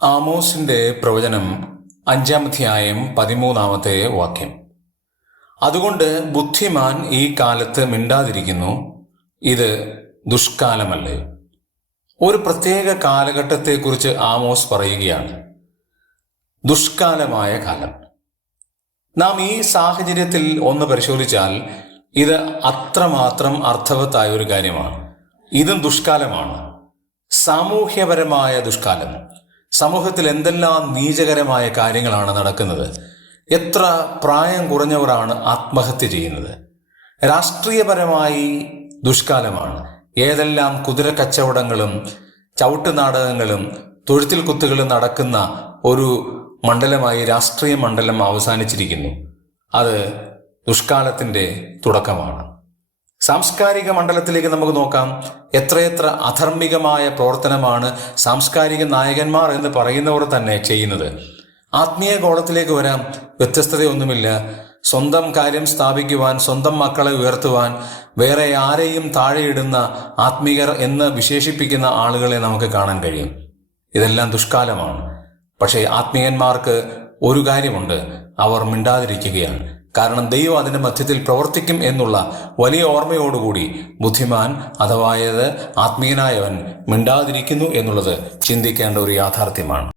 ആമോസിന്റെ പ്രവചനം 5-ാം അധ്യായം 13-ാമത്തെ വാക്യം. അതുകൊണ്ട് ബുദ്ധിമാൻ ഈ കാലത്ത് മിണ്ടാതിരിക്കുന്നു, ഇത് ദുഷ്കാലമല്ലേ. ഒരു പ്രത്യേക കാലഘട്ടത്തെക്കുറിച്ച് ആമോസ് പറയുകയാണ്, ദുഷ്കാലമായ കാലം. നാം ഈ സാഹചര്യത്തിൽ ഒന്ന് പരിശോധിച്ചാൽ ഇത് അത്രമാത്രം അർത്ഥവത്തായ ഒരു കാര്യമാണ്. ഇതും ദുഷ്കാലമാണ്, സാമൂഹ്യപരമായ ദുഷ്കാലം. സമൂഹത്തിൽ എന്തെല്ലാം നീചകരമായ കാര്യങ്ങളാണ് നടക്കുന്നത്. എത്ര പ്രായം കുറഞ്ഞവരാണ് ആത്മഹത്യ ചെയ്യുന്നത്. രാഷ്ട്രീയപരമായി ദുഷ്കാലമാണ്. ഏതെല്ലാം കുതിര കച്ചവടങ്ങളും ചവിട്ട് നാടകങ്ങളും തൊഴുത്തിൽ കുത്തുകളും നടക്കുന്ന ഒരു മണ്ഡലമായി രാഷ്ട്രീയ മണ്ഡലം അവസാനിച്ചിരിക്കുന്നു. അത് ദുഷ്കാലത്തിൻ്റെ തുടക്കമാണ്. സാംസ്കാരിക മണ്ഡലത്തിലേക്ക് നമുക്ക് നോക്കാം. എത്രയെത്ര അധർമ്മികമായ പ്രവർത്തനമാണ് സാംസ്കാരിക നായകന്മാർ എന്ന് പറയുന്നവർ തന്നെ ചെയ്യുന്നത്. ആത്മീയ ഗോളത്തിലേക്ക് വരാം. വ്യത്യസ്തതയൊന്നുമില്ല. സ്വന്തം കാര്യം സ്ഥാപിക്കുവാൻ, സ്വന്തം മക്കളെ ഉയർത്തുവാൻ, വേറെ ആരെയും താഴെയിടുന്ന ആത്മീയർ എന്ന് വിശേഷിപ്പിക്കുന്ന ആളുകളെ നമുക്ക് കാണാൻ കഴിയും. ഇതെല്ലാം ദുഷ്കാലമാണ്. പക്ഷേ ആത്മീയന്മാർക്ക് ഒരു കാര്യമുണ്ട്, അവർ മിണ്ടാതിരിക്കുകയാണ്. കാരണം ദൈവം അതിൻ്റെ മധ്യത്തിൽ പ്രവർത്തിക്കും എന്നുള്ള വലിയ ഓർമ്മയോടുകൂടി ബുദ്ധിമാൻ അഥവാ ആത്മീയനായവൻ മിണ്ടാതിരിക്കുന്നു എന്നുള്ളത് ചിന്തിക്കേണ്ട ഒരു യാഥാർത്ഥ്യമാണ്.